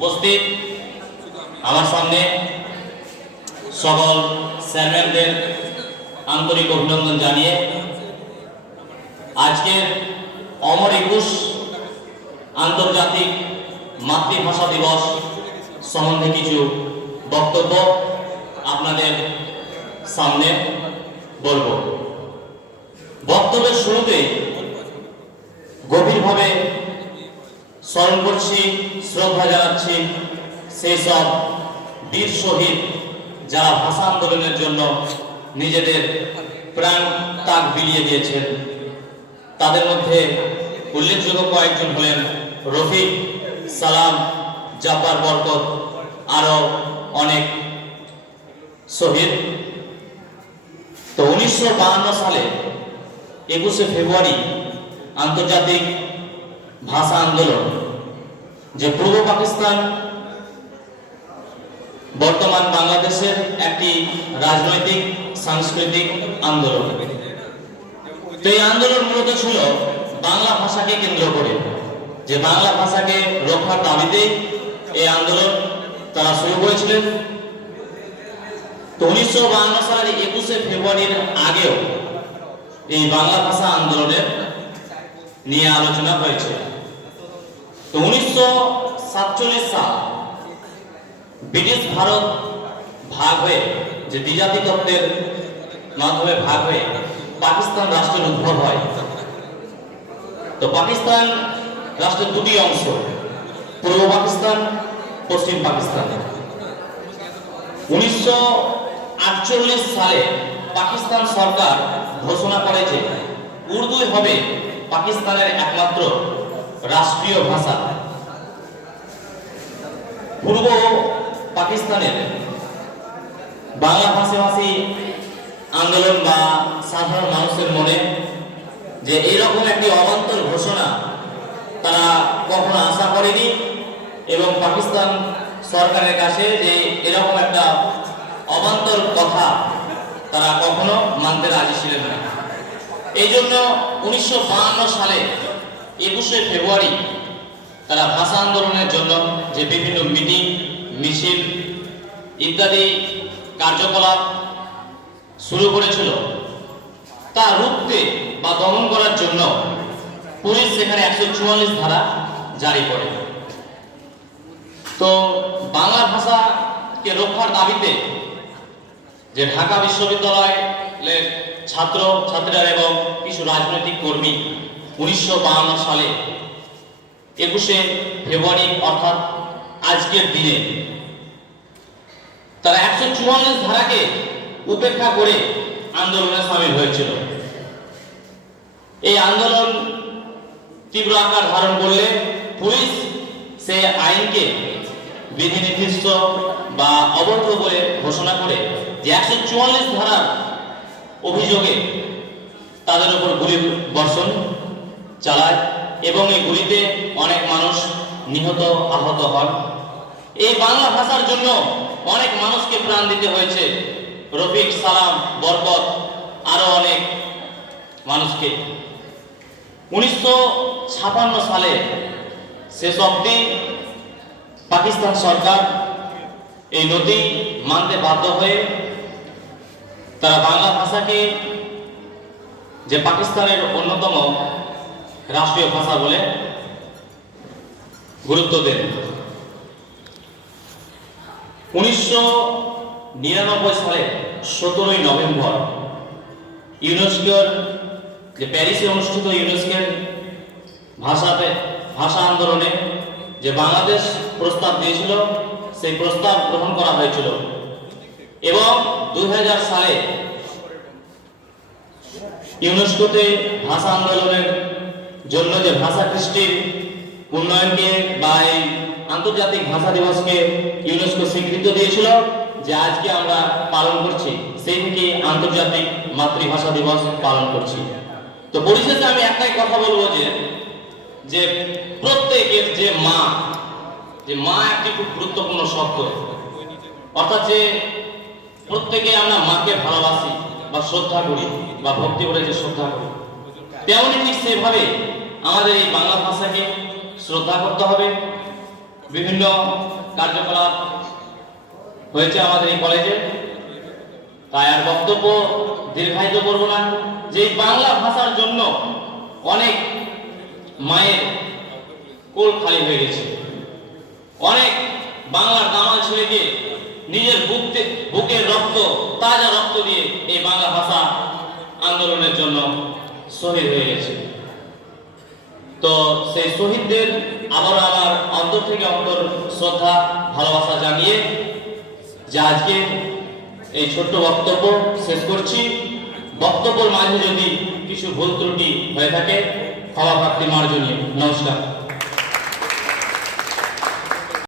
উপস্থিত আমার সামনে সকল চেয়ারম্যানদের আন্তরিক অভিনন্দন জানিয়ে আজকের অমর 21 আন্তর্জাতিক মাতৃভাষা দিবস সম্বন্ধে কিছু বক্তব্য আপনাদের সামনে বলবো। বক্তব্যের শুরুতে গভীরভাবে স্মরণ করছি, শ্রদ্ধা জানাচ্ছি সেই সব বীর শহীদ যারা ভাষা আন্দোলনের জন্য নিজেদের প্রাণ ত্যাগ বিলিয়ে দিয়েছেন। তাদের মধ্যে উল্লেখযোগ্য কয়েকজন হলেন রফিক, সালাম, জাফর, বরকত, আরো অনেক শহীদ। তো 1952 সালে 21শে ফেব্রুয়ারি আন্তর্জাতিক ভাষা আন্দোলন, যে পূর্ব পাকিস্তান বর্তমান বাংলাদেশের একটি রাজনৈতিক সাংস্কৃতিক আন্দোলন। তো এই আন্দোলন মূলত ছিল বাংলা ভাষাকে কেন্দ্র করে, যে বাংলা ভাষাকে রক্ষার দাবিতে এই আন্দোলন তারা শুরু করেছিলেন। তো 1952 সালের 21শে ফেব্রুয়ারির আগেও এই বাংলা ভাষা আন্দোলনের নিয়ে আলোচনা হয়েছে। তো 1947 সাল ব্রিটিশ ভারত ভাগ হয়ে, যে দ্বিজাতি তত্ত্বের মাধ্যমে ভাগ হয়ে পাকিস্তান রাষ্ট্রের উদ্ভব হয়। তো পাকিস্তান রাষ্ট্রের দুটি অংশ, পূর্ব পাকিস্তান, পশ্চিম পাকিস্তান। 1948 সালে পাকিস্তান সরকার ঘোষণা করে যে উর্দুই হবে পাকিস্তানের একমাত্র রাষ্ট্রীয় ভাষা। পূর্ব পাকিস্তানের বাংলা ভাষাভাষী আন্দোলন বা সাধারণ মানুষের মনে যে এরকম একটি অবান্তর ঘোষণা তারা কখনো আশা করেনি, এবং পাকিস্তান সরকারের কাছে যে এরকম একটা অবান্তর কথা তারা কখনো মানতে রাজি ছিলেন না। এই জন্য 1952 সালে 21শে ফেব্রুয়ারি তারা ভাষা আন্দোলনের জন্য যে বিভিন্ন মিটিং, মিছিল ইত্যাদি কার্যকলাপ শুরু করেছিল, তা রুখতে বা দমন করার জন্য পুলিশ সেখানে 144 ধারা জারি করে। তো বাংলা ভাষাকে রক্ষার দাবিতে যে ঢাকা বিশ্ববিদ্যালয়ের ছাত্র ছাত্রীরা এবং কিছু রাজনৈতিক কর্মী 1952 সালে 21শে ফেব্রুয়ারি অর্থাৎ আজকের দিনে তারা 144 ধারাকে উপেক্ষা করে আন্দোলনে সামিল হয়েছিল। এই আন্দোলন তীব্র আকার ধারণ করলে পুলিশ সে আইনকে বিধিনির্দিষ্ট বা অবৈধ বলে ঘোষণা করে যে 144 ধারার অভিযোগে তাদের উপর গুলি বর্ষণ চালায়, এবং এই গুলিতে অনেক মানুষ নিহত আহত হন। এই বাংলা ভাষার জন্য অনেক মানুষকে প্রাণ দিতে হয়েছে, রফিক, সালাম, বরকত, আরো অনেক মানুষকে। 1956 সালে শেষ অবধি পাকিস্তান সরকার এই নথি মানতে বাধ্য হয়ে তারা বাংলা ভাষাকে যে পাকিস্তানের অন্যতম রাষ্ট্রীয় ভাষা বলে গুরুত্ব দেন। 1999 সালে 17ই নভেম্বর ইউনেস্কোর যে প্যারিসে অনুষ্ঠিত ইউনেস্কোর ভাষা আন্দোলনে যে বাংলাদেশ প্রস্তাব দিয়েছিল, সেই প্রস্তাব গ্রহণ করা হয়েছিল, এবং 2000 সালে ইউনেস্কোতে ভাষা আন্দোলনের জন্য যে ভাষা কৃষ্টির উন্নয়নকে বা এই আন্তর্জাতিক ভাষা দিবসকে ইউনেস্কো স্বীকৃতি দিয়েছিল, যে আজকে আমরা পালন করছি, সেই থেকে আন্তর্জাতিক মাতৃভাষা দিবস পালন করছি। তো পরিশেষে আমি একটাই কথা বলবো যে প্রত্যেকের যে মা একটি খুব গুরুত্বপূর্ণ শব্দ, অর্থাৎ যে প্রত্যেকে আমরা মাকে ভালোবাসি বা শ্রদ্ধা করি বা ভক্তি করে যে শ্রদ্ধা করি, তেমনি ঠিক সেভাবে আমাদের এই বাংলা ভাষাকে শ্রদ্ধা করতে হবে বিভিন্ন কার্যকলাপ হয়েছে আমাদের এই কলেজে। তাই আর বক্তব্য দীর্ঘায়িত করব না। যে বাংলা ভাষার জন্য অনেক মায়ের কোল খালি হয়ে গেছে, অনেক বাংলার দামাল ছেলেকে নিজের বুকের রক্ত, তাজা রক্ত দিয়ে এই বাংলা ভাষা আন্দোলনের জন্য শহীদ হয়ে গেছে। তো সেই শহীদদের আবারও আমার অন্তর থেকে অন্তর শ্রদ্ধা ভালোবাসা জানিয়ে যে আজকে এই ছোট্ট বক্তব্য শেষ করছি। বক্তব্যের মাঝে যদি কিছু ভুল ত্রুটি হয়ে থাকে ক্ষমা প্রার্থী মার্জনীয়। নমস্কার।